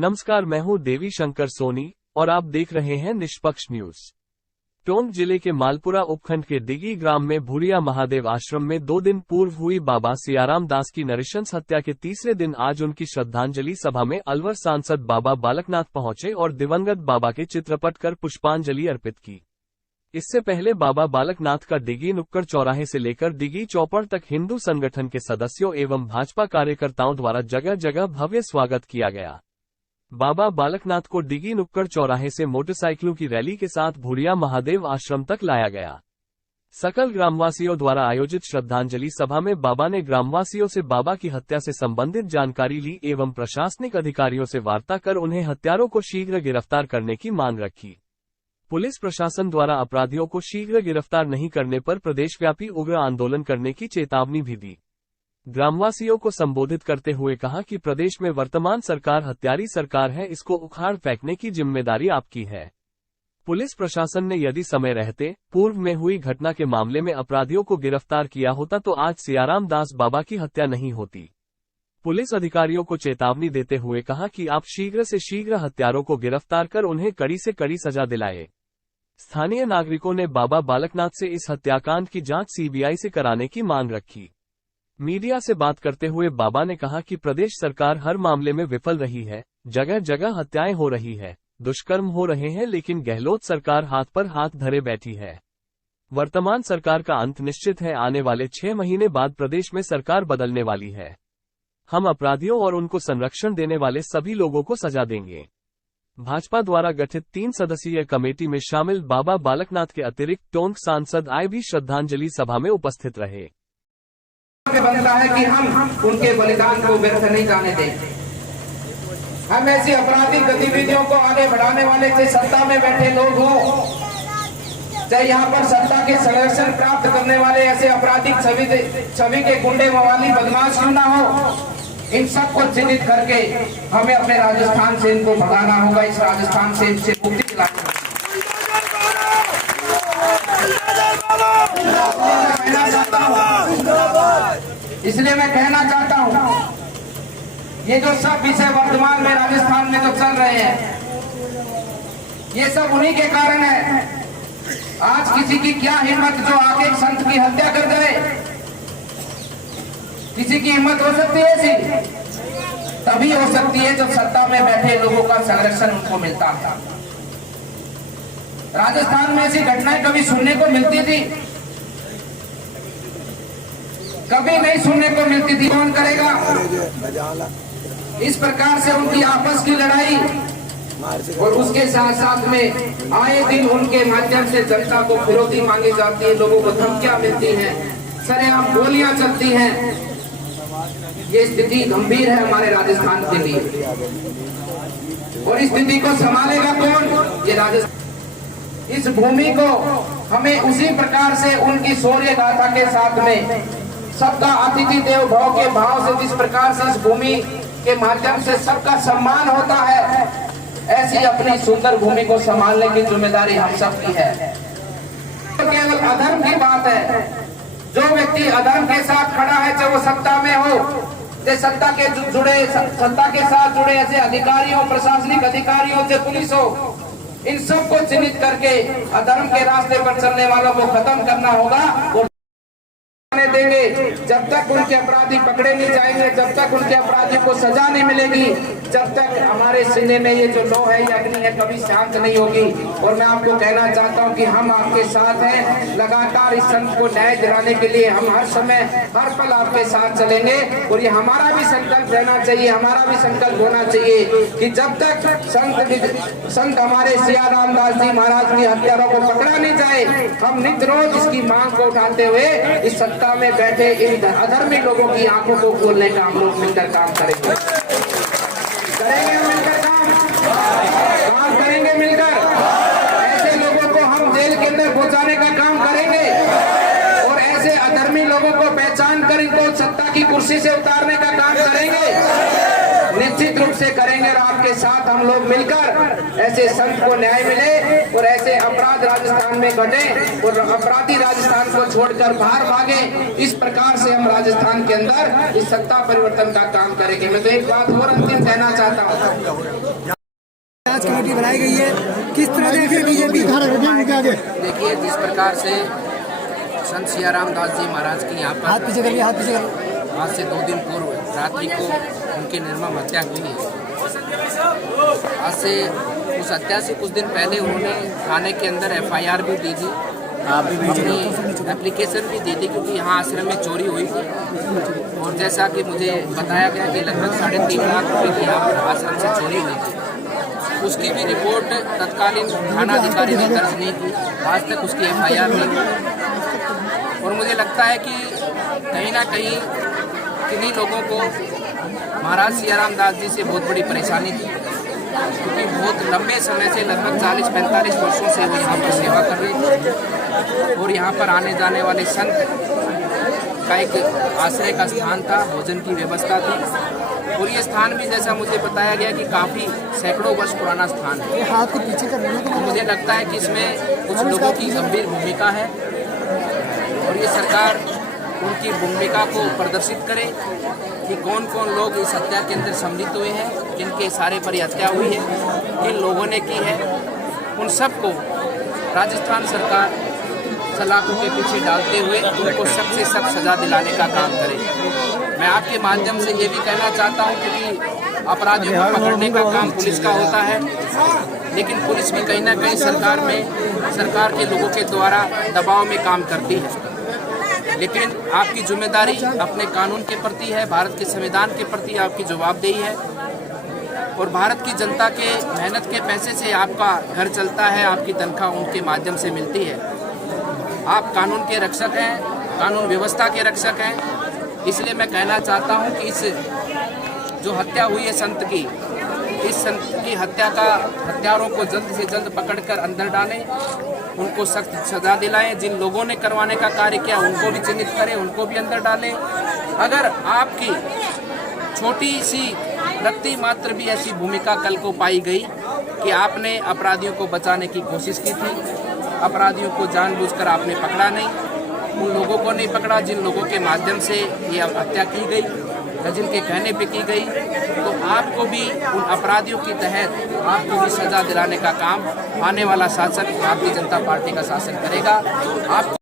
नमस्कार, मैं हूं देवी शंकर सोनी और आप देख रहे हैं निष्पक्ष न्यूज। टोंक जिले के मालपुरा उपखंड के दिगी ग्राम में भूरिया महादेव आश्रम में 2 दिन पूर्व हुई बाबा सियाराम दास की नृशंस हत्या के तीसरे दिन आज उनकी श्रद्धांजलि सभा में अलवर सांसद बाबा बालकनाथ पहुंचे और दिवंगत बाबा के चित्रपट कर पुष्पांजलि अर्पित की। इससे पहले बाबा बालकनाथ का दिगी नुक्कड़ चौराहे से लेकर दिगी चौपड़ तक हिंदू संगठन के सदस्यों एवं भाजपा कार्यकर्ताओं द्वारा जगह जगह भव्य स्वागत किया गया। बाबा बालकनाथ को दिगी नुक्कड़ चौराहे से मोटरसाइकिलों की रैली के साथ भूरिया महादेव आश्रम तक लाया गया। सकल ग्रामवासियों द्वारा आयोजित श्रद्धांजलि सभा में बाबा ने ग्रामवासियों से बाबा की हत्या से संबंधित जानकारी ली एवं प्रशासनिक अधिकारियों से वार्ता कर उन्हें हत्यारों को शीघ्र गिरफ्तार करने की मांग रखी। पुलिस प्रशासन द्वारा अपराधियों को शीघ्र गिरफ्तार नहीं करने पर प्रदेशव्यापी उग्र आंदोलन करने की चेतावनी भी दी। ग्रामवासियों को संबोधित करते हुए कहा कि प्रदेश में वर्तमान सरकार हत्यारी सरकार है, इसको उखाड़ फेंकने की जिम्मेदारी आपकी है। पुलिस प्रशासन ने यदि समय रहते पूर्व में हुई घटना के मामले में अपराधियों को गिरफ्तार किया होता तो आज सियाराम दास बाबा की हत्या नहीं होती। पुलिस अधिकारियों को चेतावनी देते हुए कहा कि आप शीघ्र से शीघ्र हत्यारों को गिरफ्तार कर उन्हें कड़ी से कड़ी सजा दिलाए। स्थानीय नागरिकों ने बाबा बालकनाथ से इस हत्याकांड की जांच सीबीआई से कराने की मांग रखी। मीडिया से बात करते हुए बाबा ने कहा कि प्रदेश सरकार हर मामले में विफल रही है, जगह जगह हत्याएं हो रही है, दुष्कर्म हो रहे हैं, लेकिन गहलोत सरकार हाथ पर हाथ धरे बैठी है। वर्तमान सरकार का अंत निश्चित है, आने वाले 6 महीने बाद प्रदेश में सरकार बदलने वाली है। हम अपराधियों और उनको संरक्षण देने वाले सभी लोगों को सजा देंगे। भाजपा द्वारा गठित 3 सदस्यीय कमेटी में शामिल बाबा बालकनाथ के अतिरिक्त टोंक सांसद आए भी श्रद्धांजलि सभा में उपस्थित रहे। बनता है कि हम उनके बलिदान को व्यर्थ नहीं जाने दें। हम ऐसी आपराधिक गतिविधियों को आगे बढ़ाने वाले, चाहे सत्ता में बैठे लोग हो, चाहे यहाँ पर सत्ता के संरक्षण प्राप्त करने वाले ऐसे आपराधिक छवि के गुंडे मवाली बदमाश क्यों ना हो, इन सबको चिन्हित करके हमें अपने राजस्थान से इनको भगाना होगा। इस राजस्थान से इनसे मुक्ति दिलानी होगी। इसलिए मैं कहना चाहता हूँ, ये जो सब विषय वर्तमान में राजस्थान में जो चल रहे हैं, ये सब उन्हीं के कारण है। आज किसी की क्या हिम्मत जो आके संत की हत्या कर जाए, किसी की हिम्मत हो सकती है ऐसी? तभी हो सकती है जब सत्ता में बैठे लोगों का संरक्षण उनको मिलता है। राजस्थान में ऐसी घटनाएं कभी सुनने को मिलती थी? कभी नहीं सुनने को मिलती थी। कौन करेगा? इस प्रकार से उनकी आपस की लड़ाई और उसके साथ साथ में आए दिन उनके माध्यम से जनता को फिरौती मांगी जाती है, लोगों को धमकियां मिलती हैं, सरेआम गोलियां चलती हैं। ये स्थिति गंभीर है हमारे राजस्थान के लिए, और इस स्थिति को संभालेगा कौन? ये राजस्थान। इस भूमि को हमें उसी प्रकार से उनकी शौर्य गाथा के साथ में सबका अतिथि देव भाव के भाव से, जिस प्रकार से इस भूमि के माध्यम से सबका सम्मान होता है, ऐसी अपनी सुंदर भूमि को संभालने की जिम्मेदारी हम सबकी है। तो केवल अधर्म की बात है। जो व्यक्ति अधर्म के साथ खड़ा है, चाहे वो सत्ता में हो, चाहे सत्ता के साथ जुड़े ऐसे अधिकारियों, प्रशासनिक अधिकारियों, चाहे पुलिस हो, इन सबको चिन्हित करके अधर्म के रास्ते पर चलने वालों को खत्म करना होगा। देंगे जब तक उनके अपराधी पकड़े नहीं जाएंगे, जब तक उनके अपराधी को सजा नहीं मिलेगी, जब तक हमारे सीने में ये जो लौ है, ये अग्नि है, कभी शांत नहीं होगी। और मैं आपको कहना चाहता हूँ कि हम आपके साथ हैं। लगातार इस संत को न्याय दिलाने के लिए हम हर समय हर पल आपके साथ चलेंगे। और ये हमारा भी संकल्प रहना चाहिए, हमारा भी संकल्प होना चाहिए कि जब तक संत हमारे सियाराम दास जी महाराज की हत्यारों को पकड़ा नहीं जाए, हम नित्य रोज इसकी मांग को उठाते हुए इस सत्ता में बैठे इन अधर्मी लोगों की आंखों को खोलने का हम लोग मिलकर काम करेंगे। मिलकर काम करेंगे मिलकर। ऐसे लोगों को हम जेल के अंदर पहुंचाने का काम करेंगे, और ऐसे अधर्मी लोगों को पहचान कर इनको सत्ता की कुर्सी से उतारने का काम करेंगे। निश्चित रूप से करेंगे और आपके साथ हम लोग मिलकर ऐसे संत को न्याय मिले और ऐसे अपराध राजस्थान में घटे और अपराधी राजस्थान को छोड़कर बाहर भागे। इस प्रकार से हम राजस्थान के अंदर इस सत्ता परिवर्तन का काम करेंगे। मैं तो एक बात और अंतिम कहना चाहता हूँ, जांच कमेटी बनाई गई है, किस तरह देखिए बीजेपी। देखिए जिस प्रकार से संत सियाराम दास जी महाराज की यहाँ पर आज से 2 दिन पूर्व रात्रि को उनकी निर्मम हत्या हुई है। आज से उस हत्या से कुछ दिन पहले उन्होंने थाने के अंदर FIR भी दी थी, अपनी एप्लीकेशन भी दी थी, क्योंकि यहाँ आश्रम में चोरी हुई थी और जैसा कि मुझे बताया गया कि लगभग 3.5 लाख रुपये की यहाँ पर आश्रम से चोरी हुई थी। उसकी भी रिपोर्ट तत्कालीन थानाधिकारी ने दर्ज नहीं की, आज तक उसकी FIR नहीं की। और मुझे लगता है कि कहीं ना कहीं किन्हीं लोगों को महाराज सियाराम दास जी से बहुत बड़ी परेशानी थी, क्योंकि बहुत लंबे समय से लगभग 40-45 वर्षों से वो यहाँ पर सेवा कर रहे थे और यहाँ पर आने जाने वाले संत का एक आश्रय का स्थान था, भोजन की व्यवस्था थी और ये स्थान भी जैसा मुझे बताया गया कि काफ़ी सैकड़ों वर्ष पुराना स्थान है। हाथ को पीछे करना तो मुझे लगता है कि इसमें कुछ लोगों की गंभीर भूमिका है और ये सरकार उनकी भूमिका को प्रदर्शित करे कि कौन कौन लोग इस हत्या के अंदर सम्मिलित हुए हैं, किनके इशारे पर यह हत्या हुई है, किन लोगों ने की है। उन सबको राजस्थान सरकार सलाखों के पीछे डालते हुए उनको सख्त से सख्त सजा दिलाने का काम करे। मैं आपके माध्यम से ये भी कहना चाहता हूँ कि अपराधियों को पकड़ने का काम पुलिस का होता है, लेकिन पुलिस भी कहीं ना कहीं सरकार के लोगों के द्वारा दबाव में काम करती है। लेकिन आपकी जिम्मेदारी अपने कानून के प्रति है, भारत के संविधान के प्रति आपकी जवाबदेही है और भारत की जनता के मेहनत के पैसे से आपका घर चलता है, आपकी तनख्वाह उनके माध्यम से मिलती है। आप कानून के रक्षक हैं, कानून व्यवस्था के रक्षक हैं। इसलिए मैं कहना चाहता हूं कि इस जो हत्या हुई है संत की, इस संत की हत्यारों को जल्द से जल्द पकड़कर अंदर डालें, उनको सख्त सजा दिलाएं। जिन लोगों ने करवाने का कार्य किया उनको भी चिन्हित करें, उनको भी अंदर डालें। अगर आपकी छोटी सी रत्ती मात्र भी ऐसी भूमिका कल को पाई गई कि आपने अपराधियों को बचाने की कोशिश की थी, अपराधियों को जानबूझकर आपने पकड़ा नहीं, उन लोगों को नहीं पकड़ा जिन लोगों के माध्यम से ये हत्या की गई या जिनके कहने पे की गई, तो आपको भी उन अपराधियों के तहत आपको भी सजा दिलाने का काम आने वाला शासन भारतीय जनता पार्टी का शासन करेगा। आप